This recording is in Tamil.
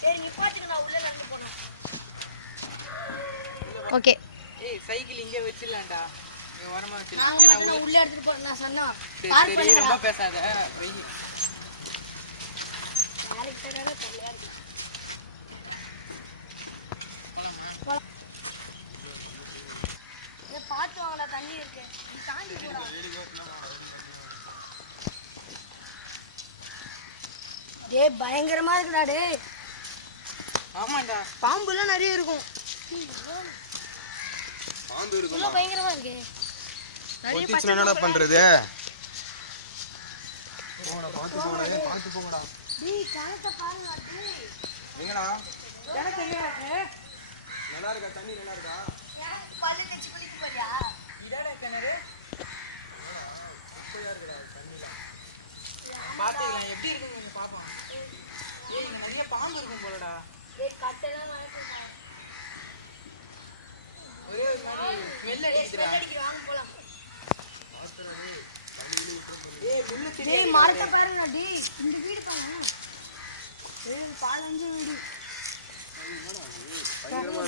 சரி நீ பாத்துக்க நான் உள்ள நடந்து போறேன். ஓகே. ஏய் சைக்கிள் இங்க வெச்சிடலாம்டா. இங்க வரமா வெச்சிடலாம். ஏனா உள்ள எடுத்துட்டு போறேன் நான் சொன்னா. பார்க் பண்ணி ரொம்ப பேசாத. டைரக்டரான தள்ளியா இருக்கு. போலாம். ஏ பாத்து வாங்கடா தண்ணி இருக்கு. நீ தாண்டி போடா. டேய் பயங்கரமா இருக்குடா டேய். ஆமாடா. பாம்புலாம் நிறைய இருக்கும். பாம்பு இருக்குமா? உள்ள பயங்கரமா இருக்கு. நிறைய பச்சை என்னடா பண்றது? போடா பாத்து போங்கடா. டேய் கணத்தை பாருடா டேய். எங்கடா? எனக்கு எங்க இருக்கு? நல்லா இருக்கா தண்ணி நல்லா இருக்கா? எனக்கு பல்லு தேய்ச்சி குளிக்க போறியா? இதடா கிணறு. சுத்தமா இருக்குடா தண்ணில. பாத்துக்கலாம் எப்படி இருக்குன்னு கொஞ்சம் பாப்போம். ஏய் இங்க நிறைய பாம்பு இருக்கும் போலடா. டேய் கட்டெல்லாம் நடக்குது. ஒரே ஒரு மாதிரி ஸ்மெல் அடிக்குதுடா. வாங்க போலாம். ஏய் முள்ளு செடி. டேய் மரத்தை பாருடா டேய். இந்த வீடு பாருங்க. டேய் 15 வீடு. பயங்கரமா